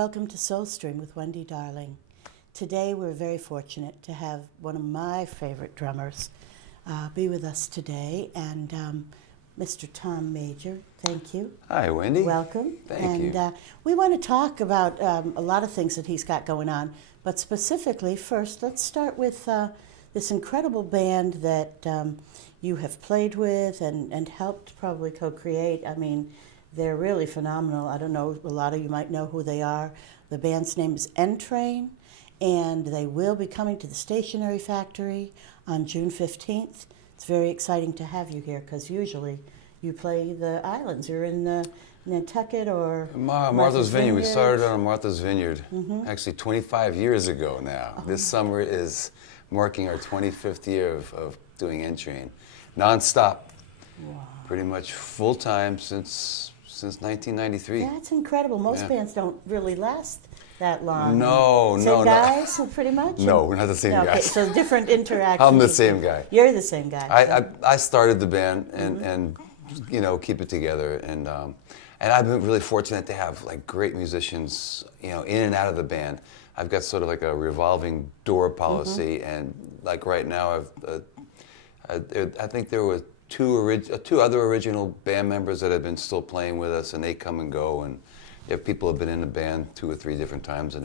welcome to SoulStream with Wendy Darling. Today we're very fortunate to have one of my favorite drummers be with us today, and Mr. Tom Major. Thank you. Hi, Wendy. Welcome. Thank you. And we want to talk about a lot of things that he's got going on, but specifically, first, let's start with this incredible band that you have played with and helped probably co-create. I mean, they're really phenomenal. I don't know, a lot of you might know who they are. The band's name is Entrain, and they will be coming to the Stationery Factory on June 15th. It's very exciting to have you here because usually you play the islands. You're in Nantucket or Martha's Vineyard. We started on Martha's Vineyard actually 25 years ago now. Oh. This summer is marking our 25th year of doing Entrain. Non-stop. Wow. Pretty much full-time since 1993. That's incredible. Most bands don't really last that long. No. Same guys, pretty much? No, we're not the same guys. Okay, so different interactions. I'm the same guy. You're the same guy. I started the band and you know, keep it together, and I've been really fortunate to have like great musicians, you know, in and out of the band. I've got sort of like a revolving door policy, and like right now I think there were two other original band members that have been still playing with us, and they come and go, and people have been in the band 2 or 3 different times, and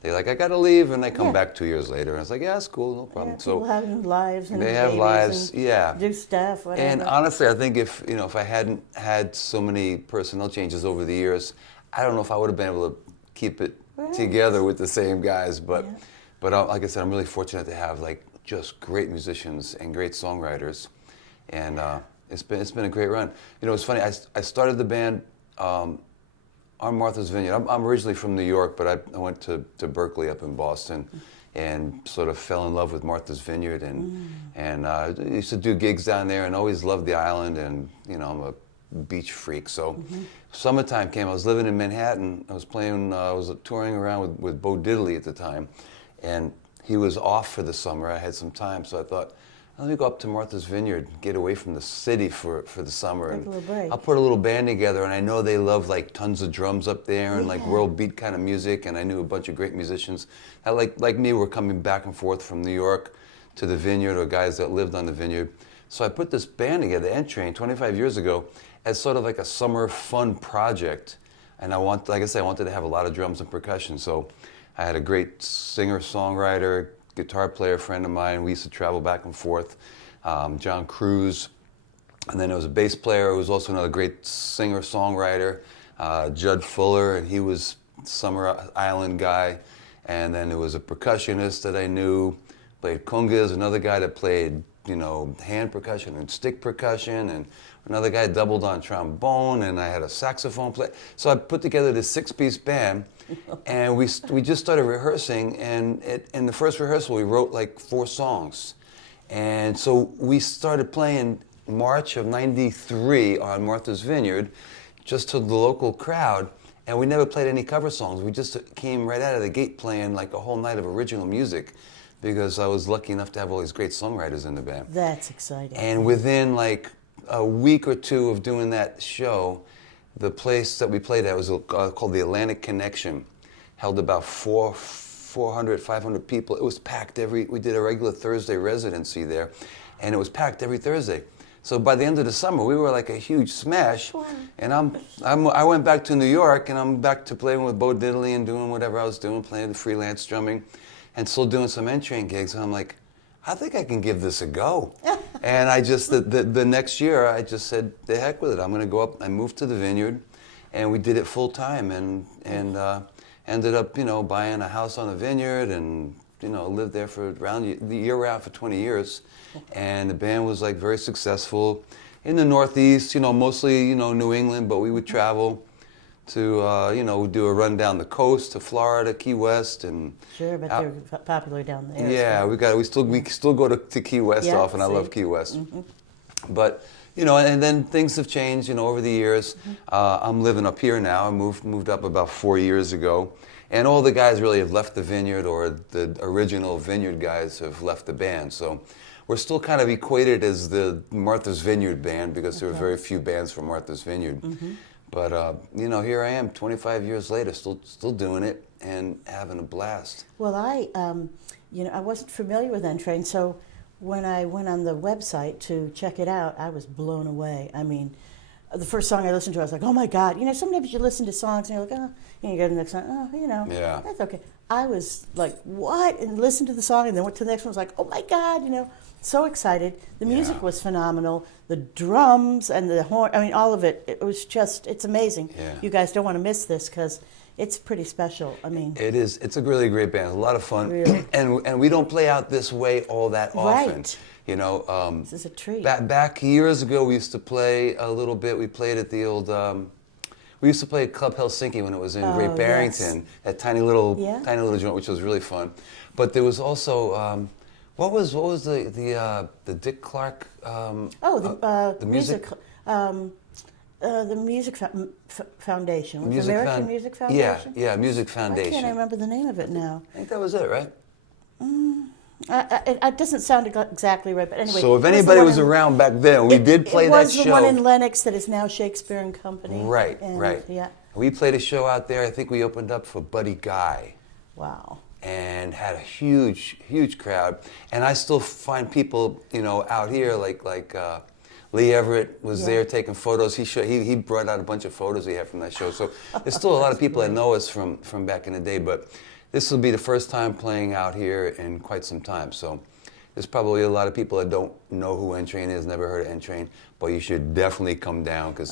they're like, I gotta leave, and they come back 2 years later, and it's like, yeah, that's cool, no problem. Yeah, people have lives and they have lives, and do stuff, whatever. And honestly, I think if I hadn't had so many personnel changes over the years, I don't know if I would have been able to keep it together with the same guys. But like I said, I'm really fortunate to have like just great musicians and great songwriters, and it's been a great run. You know, it's funny. I started the band on Martha's Vineyard. I'm originally from New York, but I went to Berkeley up in Boston, and sort of fell in love with Martha's Vineyard, and I used to do gigs down there, and always loved the island, and you know, I'm a beach freak. So summertime came. I was living in Manhattan. I was touring around with Bo Diddley at the time, and he was off for the summer. I had some time, so I thought, let me go up to Martha's Vineyard, get away from the city for the summer, and I'll put a little band together. And I know they love like tons of drums up there and like world beat kind of music. And I knew a bunch of great musicians that like me were coming back and forth from New York to the Vineyard, or guys that lived on the Vineyard. So I put this band together, Entrain, 25 years ago, as sort of like a summer fun project. And like I said, I wanted to have a lot of drums and percussion. So I had a great singer-songwriter, guitar player friend of mine. We used to travel back and forth, John Cruz. And then there was a bass player who was also another great singer-songwriter, Judd Fuller, and he was Summer Island guy. And then there was a percussionist that I knew, played congas, another guy that played, you know, hand percussion and stick percussion, and another guy doubled on trombone, and I had a saxophone player. So I put together this 6-piece band, and we just started rehearsing, and in the first rehearsal we wrote like 4 songs. And so we started playing March of '93 on Martha's Vineyard, just to the local crowd, and we never played any cover songs. We just came right out of the gate playing like a whole night of original music, because I was lucky enough to have all these great songwriters in the band. That's exciting. And within like a week or 2 of doing that show, the place that we played at was called the Atlantic Connection. Held about 400, 500 people. It was packed we did a regular Thursday residency there, and it was packed every Thursday. So by the end of the summer, we were like a huge smash. Wow. And I went back to New York, and I'm back to playing with Bo Diddley and doing whatever I was doing, playing the freelance drumming, and still doing some Entrain gigs. And I'm like, I think I can give this a go. And I just, the next year, I just said, the heck with it. I'm going to go up. I moved to the Vineyard, and we did it full time, and ended up, you know, buying a house on the Vineyard, and, you know, lived there for the year round for 20 years. And the band was like very successful in the Northeast, you know, mostly, you know, New England, but we would travel to, you know, do a run down the coast to Florida, Key West, and sure, but they're popular down there. Yeah, so. we still go to Key West often. I love Key West, but you know, and then things have changed, you know, over the years. I'm living up here now. I moved up about 4 years ago, and all the guys really have left the Vineyard, or the original Vineyard guys have left the band. So we're still kind of equated as the Martha's Vineyard band, because there are very few bands from Martha's Vineyard. But you know, here I am, 25 years later, still doing it and having a blast. Well, you know, I wasn't familiar with Entrain, so when I went on the website to check it out, I was blown away. I mean, the first song I listened to, I was like, oh my God. You know, sometimes you listen to songs and you're like, oh, and you go to the next song, oh, you know, Yeah. that's okay. I was like, what? And listened to the song and then went to the next one, was like, oh my God, you know, so excited. The music was phenomenal. The drums and the horn, I mean, all of it, it was just, it's amazing. Yeah. You guys don't want to miss this because it's pretty special. I mean, It is. It's a really great band. It's a lot of fun. Really? And we don't play out this way all that often. Right. You know, this is a treat. back years ago, we used to play a little bit. We played at the old. We used to play at Club Helsinki when it was in Great Barrington. Yes. That tiny little joint, which was really fun. But there was also what was the Dick Clark? The music. The Music Foundation. Was Music American Found- Music Foundation? Yeah, Music Why Foundation. can't I remember the name of it now? I think that was it, right? It doesn't sound exactly right, but anyway. So if it the anybody one was in- around back then, we did play it that was show. the one in Lenox that is now Shakespeare and Company. Right, and, right. Yeah. We played a show out there. I think we opened up for Buddy Guy. Wow. And had a huge crowd. And I still find people, you know, out here like Lee Everett was there taking photos. He brought out a bunch of photos he had from that show. So there's still a lot of people that know us from back in the day. But this will be the first time playing out here in quite some time. So there's probably a lot of people that don't know who Entrain is, never heard of Entrain. But you should definitely come down because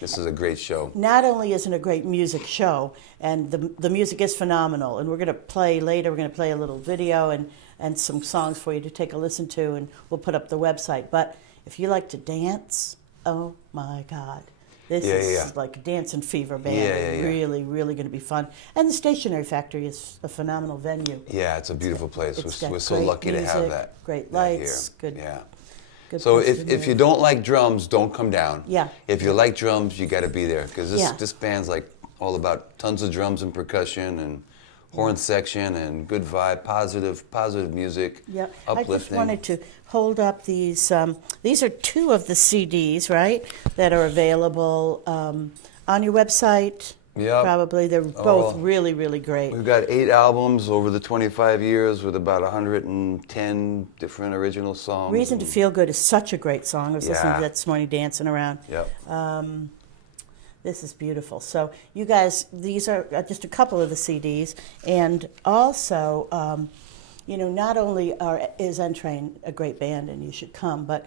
this is a great show. Not only is it a great music show, and the music is phenomenal, and we're going to play later, we're going to play a little video and some songs for you to take a listen to, and we'll put up the website. But if you like to dance, oh my God. This is like a dancing fever band. Really, really going to be fun. And the Stationery Factory is a phenomenal venue. Yeah, it's a beautiful place. We're so great lucky music, to have that. Great lights, here. good. Yeah. Good So place to if you live. don't like drums, don't come down. Yeah. If you like drums, you got to be there because Yeah. this band's like all about tons of drums and percussion and horn section and good vibe, positive music, Yep. uplifting. I just wanted to hold up these. These are two of the CDs, right, that are available on your website. Yep. Probably. They're both really, really great. We've got 8 albums over the 25 years with about 110 different original songs. Reason to Feel Good is such a great song. I was listening to that this morning, dancing around. Yep. This is beautiful. So you guys, these are just a couple of the CDs, and also, you know, not only is Entrain a great band, and you should come, but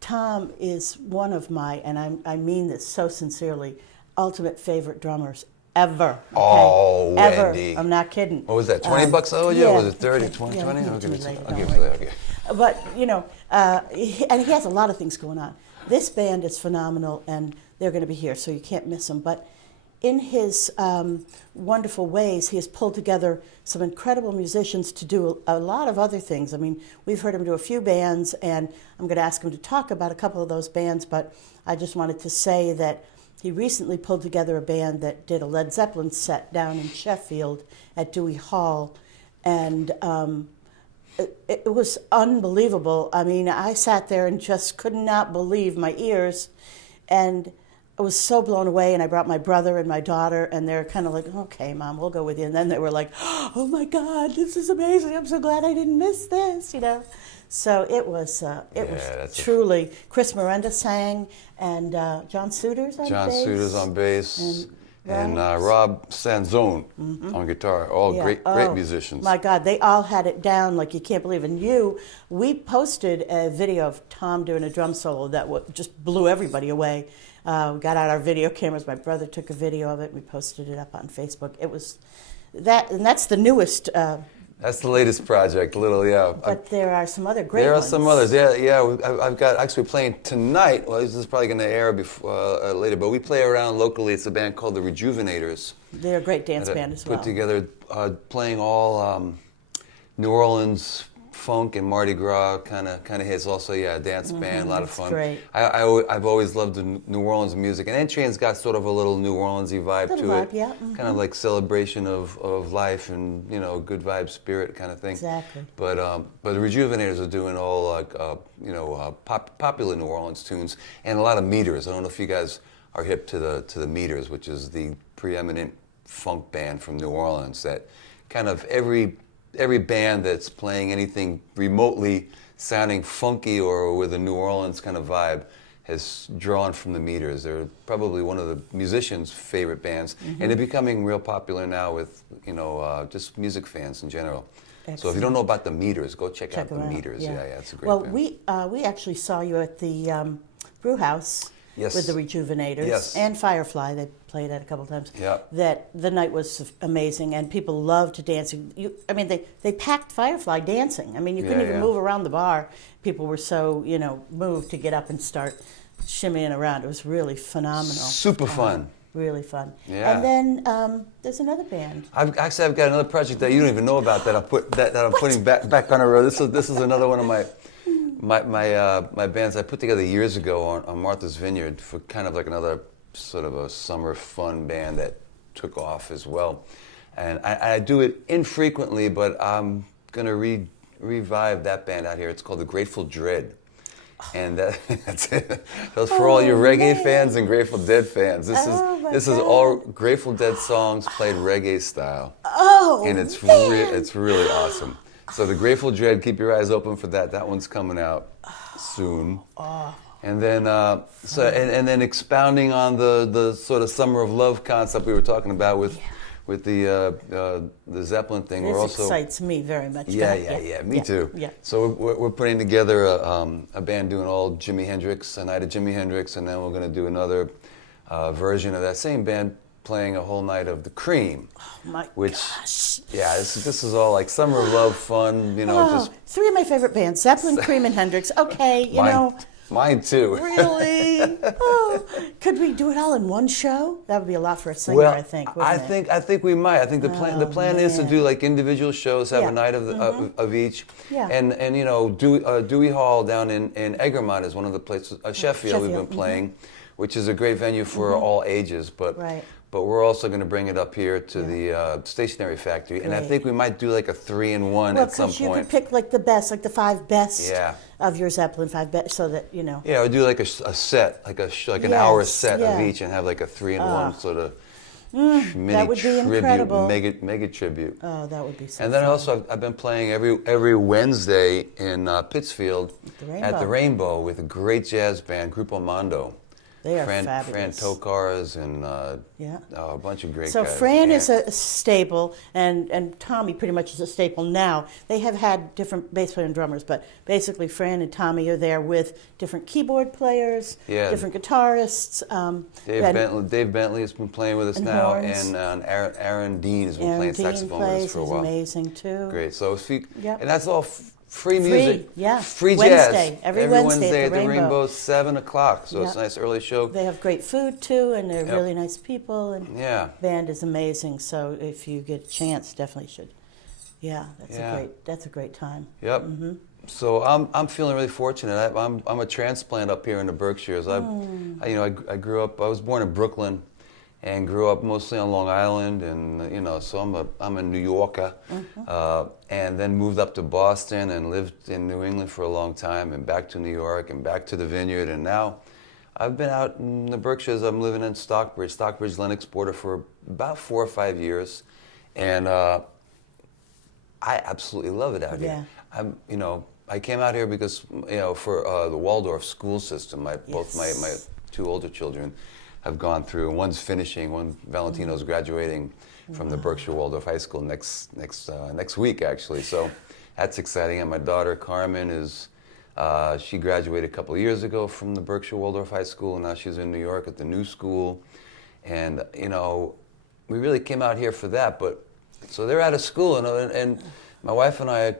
Tom is one of my, and I mean this so sincerely, ultimate favorite drummers ever. Okay? Oh, ever. Wendy. I'm not kidding. What was that, 20 bucks I owed you? Yeah. Or was it 30, 20, Yeah, 20? I'll I'll give give it it to to you you. later, I'll give don't it to you later. Okay. But, you know, and he has a lot of things going on. This band is phenomenal, and they're going to be here, so you can't miss them. But in his wonderful ways, he has pulled together some incredible musicians to do a lot of other things. I mean, we've heard him do a few bands, and I'm going to ask him to talk about a couple of those bands, but I just wanted to say that he recently pulled together a band that did a Led Zeppelin set down in Sheffield at Dewey Hall, and it was unbelievable. I mean, I sat there and just could not believe my ears, and I was so blown away. And I brought my brother and my daughter, and they're kind of like, "Okay, Mom, we'll go with you." And then they were like, "Oh my God, this is amazing! I'm so glad I didn't miss this," you know. So it was truly. Chris Miranda sang, and John Suiters on bass. Suiters on bass. And Rob Rob Sanzone on guitar. All great musicians. My God, they all had it down like you can't believe. And we posted a video of Tom doing a drum solo that just blew everybody away. We got out our video cameras. My brother took a video of it. We posted it up on Facebook. It was that, and that's the newest. That's the latest project, But there are some other great ones. There are some others, yeah. I've got, actually playing tonight, well, this is probably going to air later, but we play around locally. It's a band called the Rejuvenators. They're a great dance band as well. Put together, playing all New Orleans funk and Mardi Gras kind of hits. Also, a dance band, a lot of fun. Great. I've always loved the New Orleans music, and Entrain's got sort of a little New Orleans-y vibe to it. Yeah. Kind of like celebration of life and good vibe, spirit kind of thing. Exactly. But the Rejuvenators are doing all like popular New Orleans tunes and a lot of meters. I don't know if you guys are hip to the Meters, which is the preeminent funk band from New Orleans. That kind of every band that's playing anything remotely sounding funky or with a New Orleans kind of vibe has drawn from the Meters. They're probably one of the musicians' favorite bands, and they're becoming real popular now with just music fans in general. Excellent. So if you don't know about the Meters, go check out the them out. Meters. Yeah, it's a great well, band. we actually saw you at the Brew House Yes. with the Rejuvenators Yes. and Firefly. They played that a couple times. Yeah. That the night was amazing, and people loved to dance. They packed Firefly dancing. I mean, you couldn't even move around the bar. People were so moved to get up and start shimmying around. It was really phenomenal. Super fun. Really fun. Yeah. And then there's another band. I've got another project that you don't even know about that I'm putting back on the road. This is another one of my bands I put together years ago on Martha's Vineyard for kind of like another sort of a summer fun band that took off as well. And I do it infrequently, but I'm gonna revive that band out here. It's called the Grateful Dread. And that's it. That's for all your reggae fans and Grateful Dead fans. This is all Grateful Dead songs played reggae style. Oh, and it's really awesome. So the Grateful Dread, keep your eyes open for that. That one's coming out soon. And then and then expounding on the sort of Summer of Love concept we were talking about with the Zeppelin thing. This excites me very much. Yeah, me too. Yeah. So we're putting together a band doing all Jimi Hendrix, a night of Jimi Hendrix, and then we're going to do another version of that same band playing a whole night of the Cream. Oh my gosh. Yeah, this is all like Summer of Love fun, just three of my favorite bands, Zeppelin, Cream, and Hendrix. Okay, Mine too. Really? Could we do it all in one show? That would be a lot for a singer, I think. I think we might. I think the plan is to do like individual shows, have a night of each. Yeah. And Dewey Hall down in Egremont is one of the places. Sheffield we've been playing, which is a great venue for all ages. But we're also going to bring it up here to the Stationery Factory, and I think we might do like a 3-in-1 at some point. You could pick like the best, like the 5 best of your Zeppelin, 5 best, so that Yeah, we'll do like a set, like an hour set of each, and have like a 3-in-1 sort of mini that would be tribute, incredible. mega tribute. Oh, that would be so. And then fun. also I've been playing every Wednesday in Pittsfield at the Rainbow with a great jazz band, Grupo Mondo. They are Fran fabulous. Tokars and a bunch of great guys. So Fran is a staple, and Tommy pretty much is a staple now. They have had different bass players and drummers, but basically Fran and Tommy are there with different keyboard players, different guitarists. Dave Bentley has been playing with us now, horns. and Aaron Dean has been playing saxophone with us for a while. He's amazing too. Great. So and that's all free music. Free jazz. Every Wednesday at the Rainbow, 7 o'clock. So it's a nice early show. They have great food too, and they're really nice people. And band is amazing. So if you get a chance, definitely should. Yeah, that's a great time. Yep. Mm-hmm. So I'm feeling really fortunate. I'm a transplant up here in the Berkshires. I grew up. I was born in Brooklyn, and grew up mostly on Long Island, and so I'm a New Yorker, and then moved up to Boston and lived in New England for a long time, and back to New York, and back to the Vineyard, and now I've been out in the Berkshires. I'm living in Stockbridge, Lennox border for about 4 or 5 years, and I absolutely love it out here. I came out here because for the Waldorf school system. Both my 2 older children have gone through. One's finishing. Valentino's graduating from the Berkshire Waldorf High School next week, actually. So that's exciting. And my daughter Carmen she graduated a couple of years ago from the Berkshire Waldorf High School, and now she's in New York at the new school. And we really came out here for that. But so they're out of school, and my wife and I are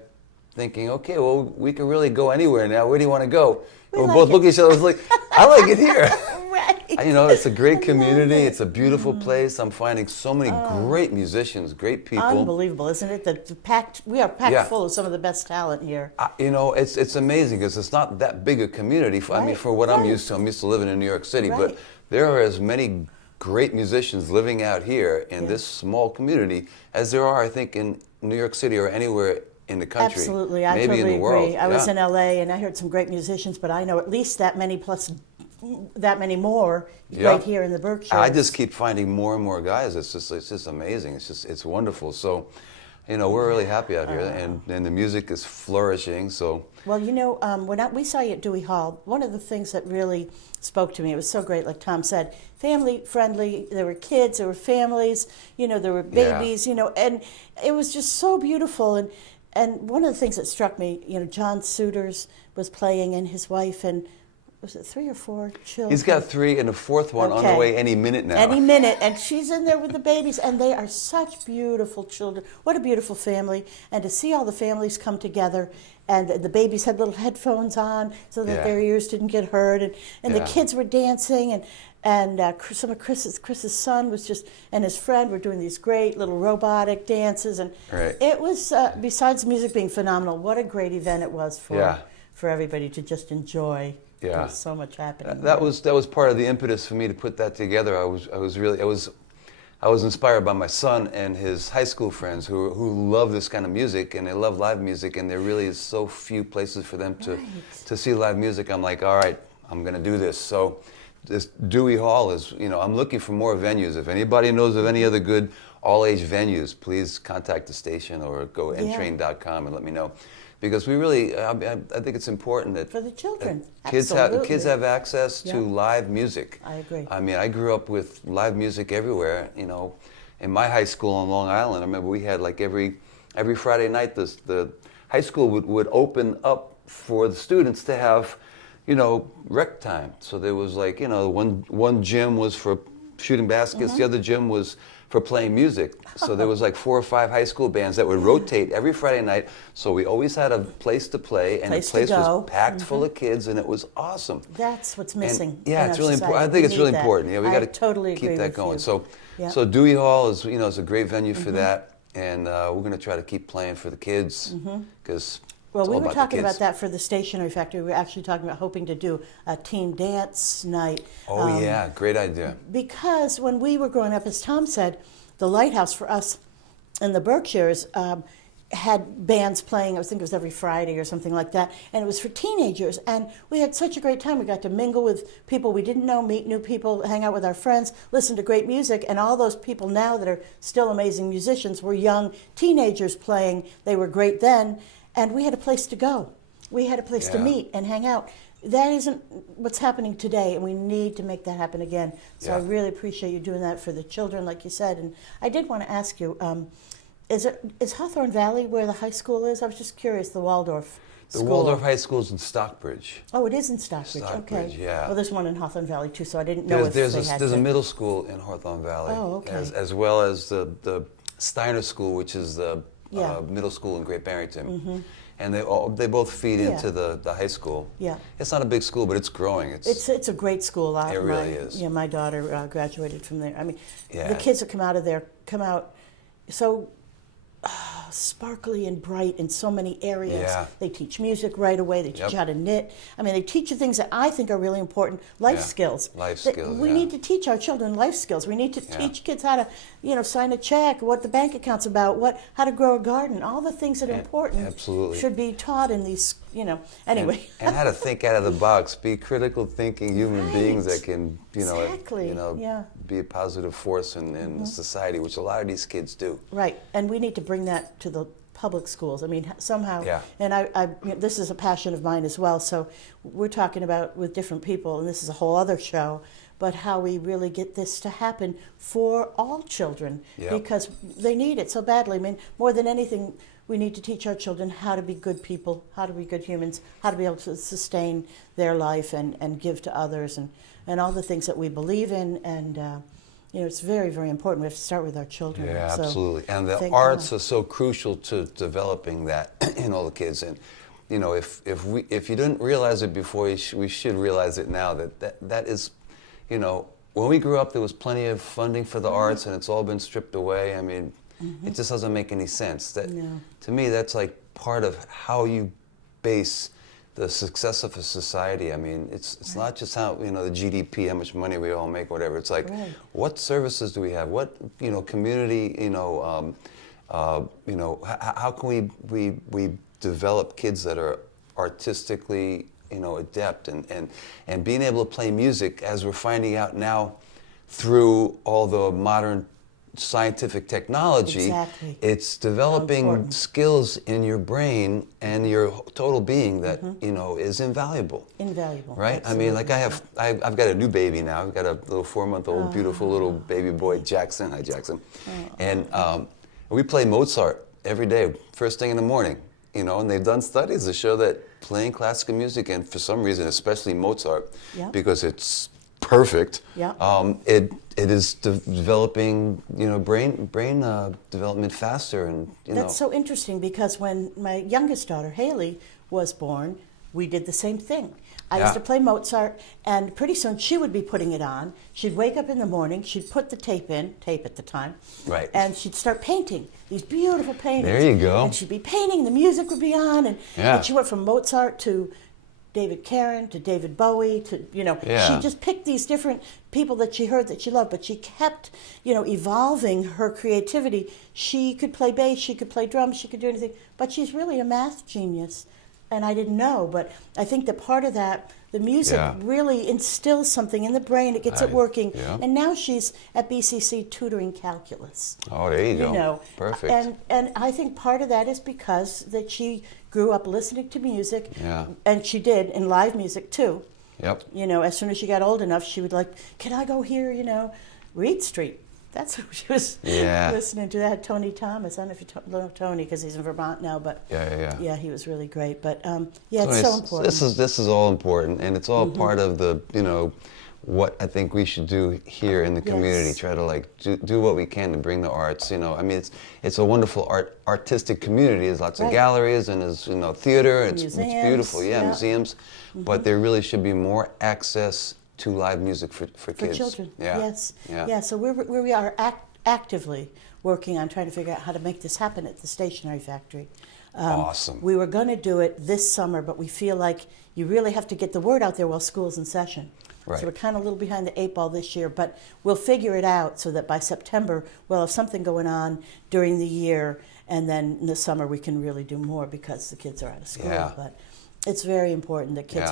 thinking, okay, well, we can really go anywhere now. Where do you want to go? We're both looking at each other. I was like, I like it here. It's a great community. It's a beautiful place. I'm finding so many great musicians, great people. Unbelievable, isn't it? We are packed full of some of the best talent here. It's amazing because it's not that big a community. For what I'm used to. I'm used to living in New York City, but there are as many great musicians living out here in this small community as there are, I think, in New York City or anywhere in the country. Absolutely, I maybe totally in the world. agree. I was in LA and I heard some great musicians, but I know at least that many plus that many more Yeah. right here in the Berkshires. I just keep finding more and more guys. It's just amazing. It's wonderful. So, we're really happy out here, and the music is flourishing. So, Well, when we saw you at Dewey Hall, one of the things that really spoke to me, it was so great, like Tom said, family friendly. There were kids, there were families, there were babies, and it was just so beautiful. And one of the things that struck me, John Suiters was playing, and his wife, and was it 3 or 4 children? he's got 3, and the 4th one on the way any minute now. Any minute, and she's in there with the babies, and they are such beautiful children. What a beautiful family. And to see all the families come together, and the babies had little headphones on so that their ears didn't get hurt, and the kids were dancing, and some of Chris's son was and his friend were doing these great little robotic dances, and it was, besides the music being phenomenal, what a great event it was for everybody to just enjoy. Yeah, there was so much happening. That was part of the impetus for me to put that together. I was inspired by my son and his high school friends who love this kind of music, and they love live music, and there really is so few places for them to see live music. I'm like, all right, I'm going to do this. So this Dewey Hall is, I'm looking for more venues. If anybody knows of any other good all-age venues, please contact the station or go entrain.com and let me know. Because we really, I think it's important that for the children, kids have access to live music. I agree. I mean, I grew up with live music everywhere. In my high school on Long Island, I remember we had like every Friday night, the high school would open up for the students to have, rec time. So there was like, one gym was for shooting baskets, the other gym was for playing music. So there was like 4 or 5 high school bands that would rotate every Friday night. So we always had a place to play, and the place was packed full of kids, and it was awesome. That's what's missing. And, it's really important. I think it's really important. We got to totally keep that going. You. So Dewey Hall is is a great venue for that, and we're going to try to keep playing for the kids because. Well, we were talking about that for the Stationery Factory. We were actually talking about hoping to do a teen dance night. Oh, yeah, great idea. Because when we were growing up, as Tom said, the Lighthouse for us in the Berkshires had bands playing, I think it was every Friday or something like that, and it was for teenagers. And we had such a great time. We got to mingle with people we didn't know, meet new people, hang out with our friends, listen to great music, and all those people now that are still amazing musicians were young teenagers playing. They were great then. And we had a place to go. We had a place to meet and hang out. That isn't what's happening today, and we need to make that happen again. So I really appreciate you doing that for the children, like you said. And I did want to ask you, is Hawthorne Valley where the high school is? I was just curious, the Waldorf school. The Waldorf High School is in Stockbridge. Oh, it is in Stockbridge. Stockbridge, okay. Yeah. Well, there's one in Hawthorne Valley too, so I didn't know there's a middle school in Hawthorne Valley. Oh, okay. As well as the Steiner School, which is the middle school in Great Barrington. And they both feed into the high school. Yeah. It's not a big school, but it's growing. It's a great school. It really is. Yeah, my daughter graduated from there. I mean, the kids that come out of there come out so sparkly and bright in so many areas. Yeah. They teach music right away. They teach you how to knit. I mean, they teach you things that I think are really important. Life skills. Life skills. We need to teach our children life skills. We need to teach kids how to, sign a check, what the bank account's about, how to grow a garden. All the things that are important should be taught in these. Anyway. And how to think out of the box, be critical thinking human beings that can, be a positive force in society, which a lot of these kids do. Right, and we need to bring that to the public schools. I mean, somehow, and I this is a passion of mine as well, so we're talking about with different people, and this is a whole other show, but how we really get this to happen for all children, because they need it so badly. I mean, more than anything, we need to teach our children how to be good people, how to be good humans, how to be able to sustain their life and give to others, and all the things that we believe in. And it's very, very important. We have to start with our children. Yeah, so, absolutely. And the arts are so crucial to developing that in all the kids. And if you didn't realize it before, we should realize it now. That is, when we grew up, there was plenty of funding for the arts, and it's all been stripped away. I mean. It just doesn't make any sense. To me, that's like part of how you base the success of a society. I mean, it's not just how the GDP, how much money we all make, whatever. It's like what services do we have? What community? How can we develop kids that are artistically adept, and being able to play music, as we're finding out now through all the modern scientific technology. Exactly. It's developing skills in your brain and your total being that is invaluable. Invaluable. Right? Absolutely. I mean, like I've got a new baby now. I've got a little 4-month-old beautiful little baby boy, Jackson. Hi, Jackson. And we play Mozart every day, first thing in the morning. And they've done studies to show that playing classical music, and for some reason, especially Mozart, because it's perfect. Yeah. It is developing, brain development faster, and That's so interesting, because when my youngest daughter Haley was born, we did the same thing. I used to play Mozart, and pretty soon she would be putting it on. She'd wake up in the morning, she'd put the tape at the time, right, and she'd start painting these beautiful paintings. There you go. And she'd be painting, the music would be on, and she went from Mozart to David Caron to David Bowie to, she just picked these different people that she heard that she loved, but she kept, evolving her creativity. She could play bass, she could play drums, she could do anything, but she's really a math genius. And I didn't know, but I think that part of that, the music really instills something in the brain. It gets it working. Yeah. And now she's at BCC tutoring calculus. Oh, there you go. Perfect. And I think part of that is because that she grew up listening to music. Yeah. And she did, in live music too. Yep. As soon as she got old enough, she would can I go hear, Reed Street? That's who she was listening to. That Tony Thomas. I don't know if you know Tony, because he's in Vermont now, but yeah, he was really great. But it's so important. This is all important, and it's all part of the what I think we should do here in the community. Try to do what we can to bring the arts. I mean, it's a wonderful artistic community. There's lots of galleries, and there's theater. It's beautiful. Museums. But there really should be more access to live music for kids. For children, yeah. yes. Yeah. So we are actively working on trying to figure out how to make this happen at the Stationery Factory. Awesome. We were going to do it this summer, but we feel like you really have to get the word out there while school's in session. Right. So we're kind of a little behind the 8 ball this year, but we'll figure it out so that by September we'll have something going on during the year, and then in the summer we can really do more because the kids are out of school. Yeah. But it's very important that kids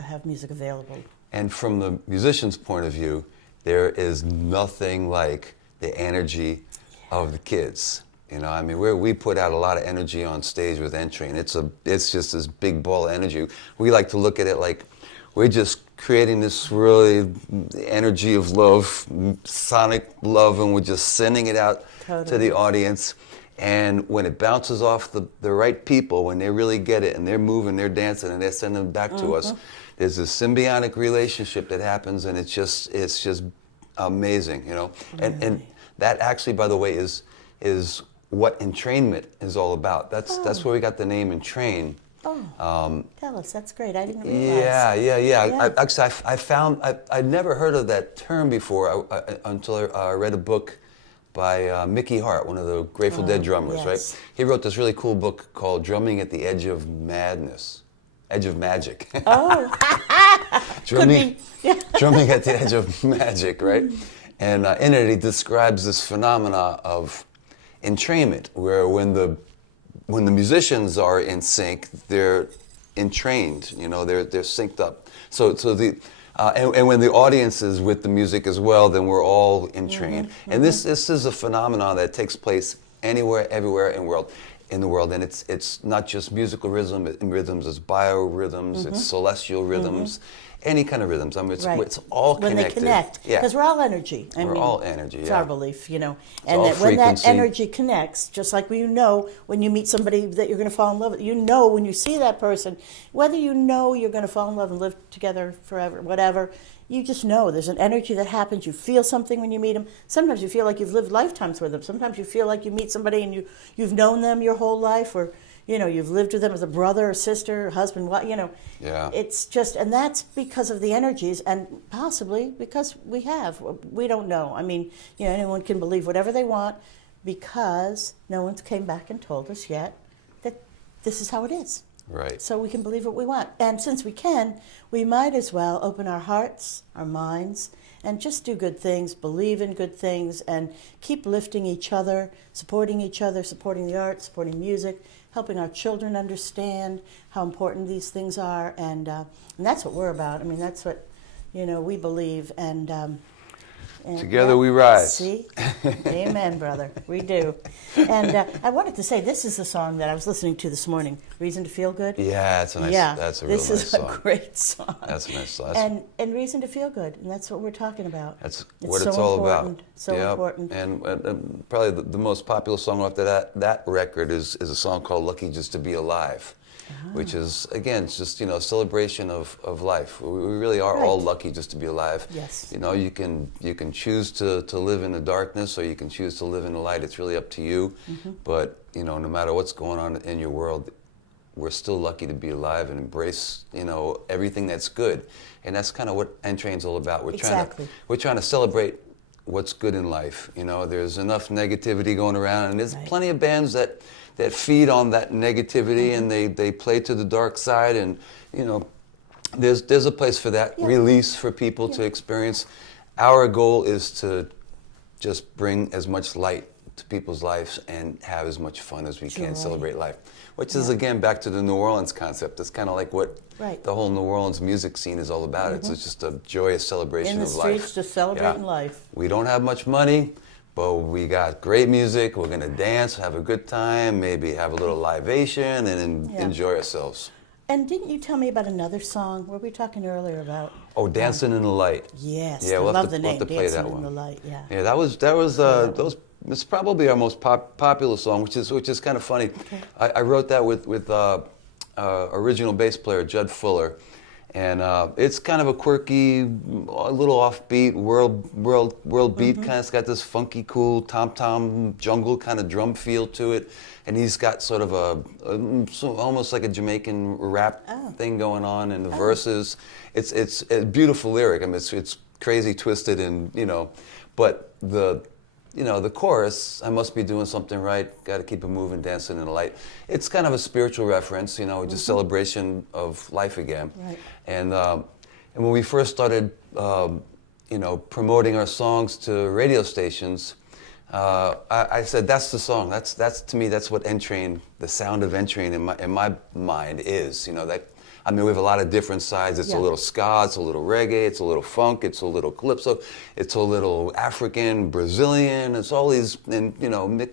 have music available. And from the musician's point of view, there is nothing like the energy of the kids. I mean, we put out a lot of energy on stage with Entrain. It's just this big ball of energy. We like to look at it like we're just creating this really energy of love, sonic love, and we're just sending it out to the audience. And when it bounces off the right people, when they really get it and they're moving, they're dancing, and they're sending it back to us, there's this symbiotic relationship that happens, and it's just amazing, And that actually, by the way, is what entrainment is all about. That's where we got the name Entrain. Tell us. That's great. I didn't realize. Yeah. Actually, I'd never heard of that term before until I read a book by Mickey Hart, one of the Grateful Dead drummers, right? He wrote this really cool book called Drumming at the Edge of Madness. Edge of Magic. Oh. Drumming at the edge of magic, right? And in it, he describes this phenomena of entrainment, where when the musicians are in sync, they're entrained. They're synced up. And when the audience is with the music as well, then we're all entrained. And this is a phenomenon that takes place anywhere, everywhere in the world, and it's not just musical rhythms, it's biorhythms, it's celestial rhythms, any kind of rhythms. I mean, it's all connected. When they connect, because we're all energy. We're all energy. It's our belief, and that when that energy connects, just like when you meet somebody that you're going to fall in love with, when you see that person, whether you're going to fall in love and live together forever, whatever. You just know there's an energy that happens. You feel something when you meet them. Sometimes you feel like you've lived lifetimes with them. Sometimes you feel like you meet somebody and you've known them your whole life, or you've lived with them as a brother or sister, or husband. Yeah. It's just, and that's because of the energies, and possibly because we don't know. I mean, anyone can believe whatever they want, because no one's came back and told us yet that this is how it is. Right. So we can believe what we want. And since we can, we might as well open our hearts, our minds, and just do good things, believe in good things, and keep lifting each other, supporting the arts, supporting music, helping our children understand how important these things are, and that's what we're about. I mean, that's what we believe, and together we rise. See, amen, brother. We do. And I wanted to say, this is the song that I was listening to this morning. "Reason to Feel Good." Yeah, it's a nice. Yeah, that's a real nice song. This is a great song. That's a nice song. And "Reason to Feel Good," and that's what we're talking about. That's what it's all about. So important. And probably the most popular song off that record is a song called "Lucky Just to Be Alive," which is, again, it's just a celebration of life. We really are all lucky just to be alive. Yes. You can choose to live in the darkness, or you can choose to live in the light. It's really up to you. But no matter what's going on in your world, we're still lucky to be alive and embrace everything that's good. And that's kind of what Entrain's all about. We're trying to celebrate what's good in life. There's enough negativity going around, and there's plenty of bands that feed on that negativity, and they play to the dark side, and there's a place for that release for people to experience. Our goal is to just bring as much light to people's lives and have as much fun as we can, celebrate life, which is, again, back to the New Orleans concept. It's kind of like what the whole New Orleans music scene is all about. It's just a joyous celebration of life. In the streets, just celebrating life. We don't have much money, but we got great music. We're going to dance, have a good time, maybe have a little libation, and enjoy ourselves. And didn't you tell me about another song? Were we talking earlier about? Oh, "Dancing in the Light." Yes, I love the name, "Dancing in the Light." Yeah. Yeah, that was it's probably our most popular song, which is kind of funny. Okay. I wrote that with original bass player Judd Fuller, and it's kind of a quirky, a little offbeat world beat. Kind of, it's got this funky, cool tom-tom jungle kind of drum feel to it, and he's got sort of almost like a Jamaican rap thing going on in the verses. It's a beautiful lyric. I mean, it's crazy, twisted, and but the chorus, "I must be doing something right, got to keep it moving, dancing in the light." It's kind of a spiritual reference, just celebration of life again. Right. And when we first started, promoting our songs to radio stations, I said, that's the song. That's to me, that's what Entrain, the sound of Entrain in my mind is. We have a lot of different sides. It's a little ska, it's a little reggae, it's a little funk, it's a little calypso, it's a little African, Brazilian. It's all these, and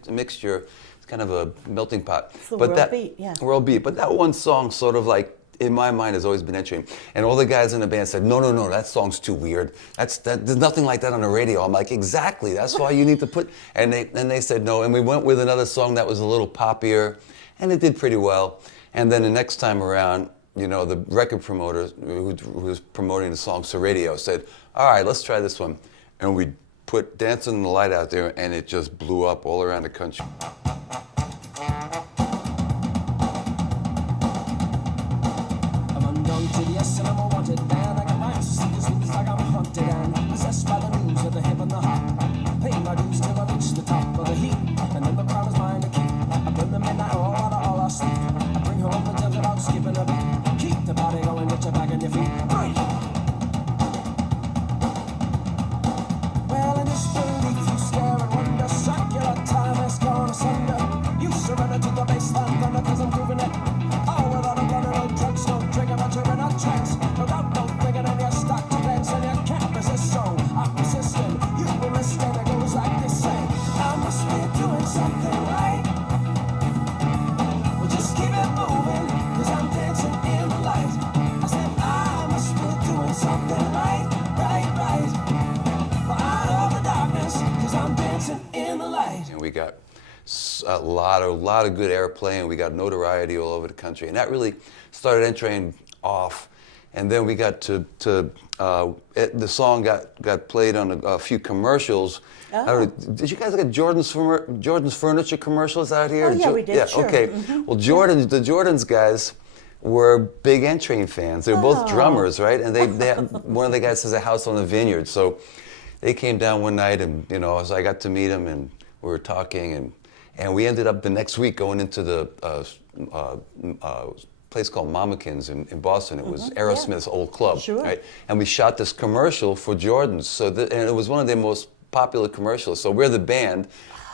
mixture. It's kind of a melting pot. It's the world beat, World beat. But that one song, sort of like, in my mind, has always been Entrain. And all the guys in the band said, no, that song's too weird. There's nothing like that on the radio. I'm like, exactly. That's why you need to put. And they said no. And we went with another song that was a little poppier, and it did pretty well. And then the next time around, the record promoter who was promoting the songs to radio said, all right, let's try this one. And we put "Dancing in the Light" out there, and it just blew up all around the country. I'm undaunted, yes, and I'm a wanted man. I got my eyes to see the sleep, it's like I'm haunted and possessed by the news of the hip and the hop. Paying my dues till I reach the top of the heap, and then the crowd is mine to keep. I burn the midnight oil out of all our sleep. I bring home the gems without skipping a beat. Keep the party going, get your back and your feet. Break! Well, in this belief you stare and wonder, circular time has gone asunder. You surrender to the baseline thunder, cause I'm proving it. All without a blunder, no drugs, no drinking, but you're in a trance. No doubt, no thinking, and you're stuck to dance, and you can't resist, so I'm persistent. You will listen, and it goes like this, say, I must be doing something right. Well, just keep it moving, cause I'm dancing in the light. I said, I must be doing something right. But out of the darkness, cause I'm dancing in the light. And we got a lot of good airplay, and we got notoriety all over the country. And that really started Entrain off. And then we got to the song got played on a few commercials. I don't know, did you guys get Jordan's Furniture commercials out here? Oh, yeah, we did, Yeah, sure. okay. Well, the Jordan's guys were big Entrain fans. They were both drummers, right? And they had, one of the guys has a house on the vineyard. So they came down one night, and so I got to meet them, and we were talking, and we ended up the next week going into the place called Mamikins in Boston. It was Aerosmith's old club, right? And we shot this commercial for Jordan's. And it was one of their most popular commercials. So we're the band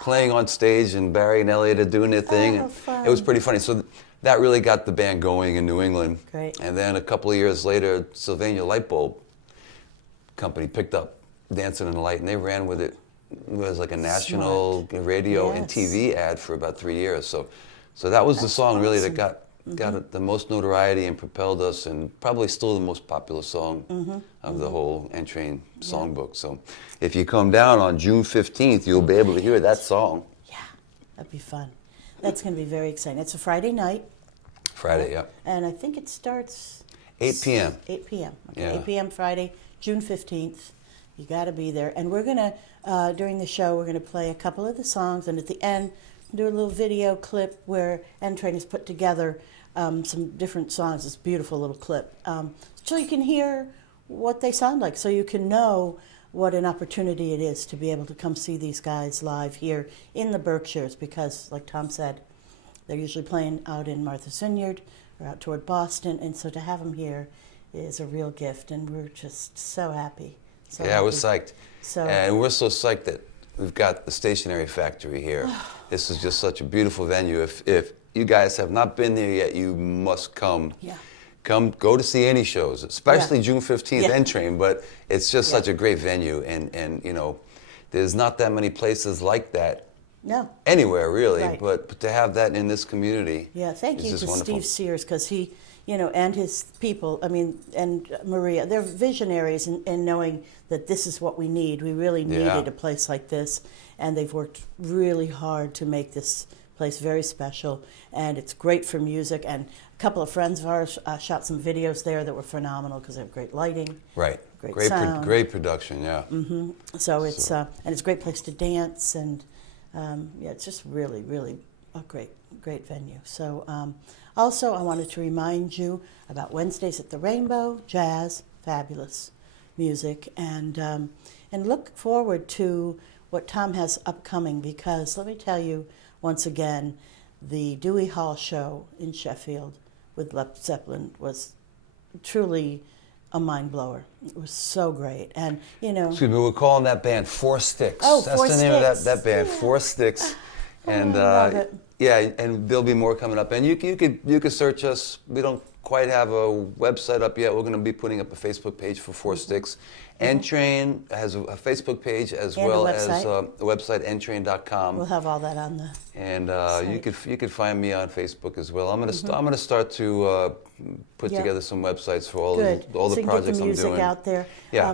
playing on stage, and Barry and Elliot are doing their thing. Oh, And fun. it was pretty funny. So that really got the band going in New England. Great. And then a couple of years later, Sylvania Light Bulb Company picked up Dancing in the Light, and they ran with it. It was like a national radio and Yes. TV ad for about 3 years. So that was the song really that got the most notoriety and propelled us, and probably still the most popular song of the whole Entrain songbook. So if you come down on June 15th, you'll be able to hear that song. Yeah, that'd be fun. That's going to be very exciting. It's a Friday night, Friday, yeah. and I think it starts 8 p.m. 8 p.m. Okay, Yeah. 8 p.m. Friday, June 15th. You got to be there. And we're going to, during the show, we're going to play a couple of the songs, and at the end, do a little video clip where Entrain has put together some different songs. It's a beautiful little clip. So you can hear what they sound like, so you can know what an opportunity it is to be able to come see these guys live here in the Berkshires, because, like Tom said, they're usually playing out in Martha's Vineyard or out toward Boston, and so to have them here is a real gift, and we're just so happy. So Yeah, we're happy. psyched. So- And we're so psyched that we've got the Stationery Factory here. This is just such a beautiful venue. If you guys have not been there yet, you must come. Yeah. Come, go to see any shows, especially Yeah. June 15th, Yeah. Entrain, but it's just Yeah. such a great venue, and you know, there's not that many places like that No. anywhere really, Right. but to have that in this community Yeah, thank is you just to wonderful. Steve Sears, because he, and his people, and Maria, they're visionaries in knowing that this is what we need. We really Yeah. needed a place like this, and they've worked really hard to make this place very special, and it's great for music. And a couple of friends of ours shot some videos there that were phenomenal because they have great lighting. Right. Great sound. Great production, yeah. So it's and it's a great place to dance, and yeah, it's just really, really a great venue. So also, I wanted to remind you about Wednesdays at the Rainbow, jazz, fabulous music, and look forward to what Tom has upcoming, because let me tell you once again, the Dewey Hall show in Sheffield with Led Zeppelin was truly a mind blower. It was so great, and Excuse me, we're calling that band Four Sticks. Oh, That's Four the name of Sticks. that band, Yeah. Four Sticks. And I love it. yeah, and there'll be more coming up. And you could search us. We don't quite have a website up yet. We're going to be putting up a Facebook page for Four Sticks. Entrain has a Facebook page as And a well as website. a website, entrain.com. we'll have all that on the. And site. you could find me on Facebook as well. I'm gonna start to put Yeah. together some websites for all Good. all so the you can projects get the I'm music doing. out there. Yeah.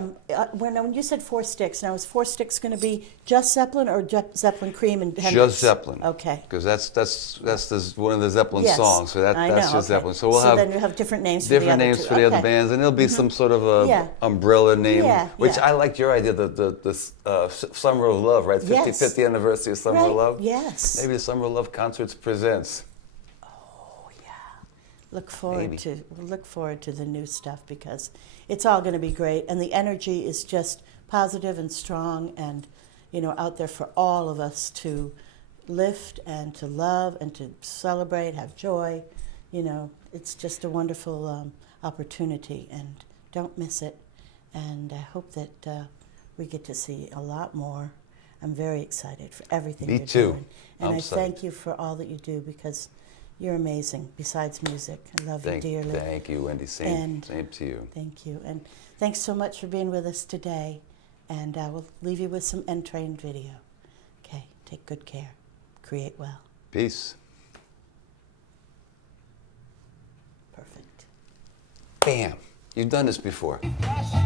When you said Four Sticks, now is Four Sticks going to be just Zeppelin or Zeppelin Cream and Hendrix? Just Zeppelin. Okay. Because that's one of the Zeppelin Yes, songs. So I that's know, just okay. Zeppelin. So we'll then have you have different names different for the names other two. for the other Okay. bands, and there'll be some sort of a Yeah. umbrella name. Yeah, Which yeah. I liked your idea, the Summer of Love, right? 50th Yes. anniversary of Summer Right, of Love. yes. Maybe the Summer of Love Concerts presents. Look forward Maybe. to the new stuff, because it's all going to be great, and the energy is just positive and strong, and out there for all of us to lift and to love and to celebrate, have joy. It's just a wonderful opportunity, and don't miss it. And I hope that we get to see a lot more. I'm very excited for everything Me you're too. doing, and I'm I thank psyched. you for all that you do, because you're amazing. Besides music, I love you dearly. Thank you, Wendy. Same to you. Thank you, and thanks so much for being with us today. And we'll leave you with some Entrain video. Okay, take good care. Create well. Peace. Perfect. Bam. You've done this before. Yes.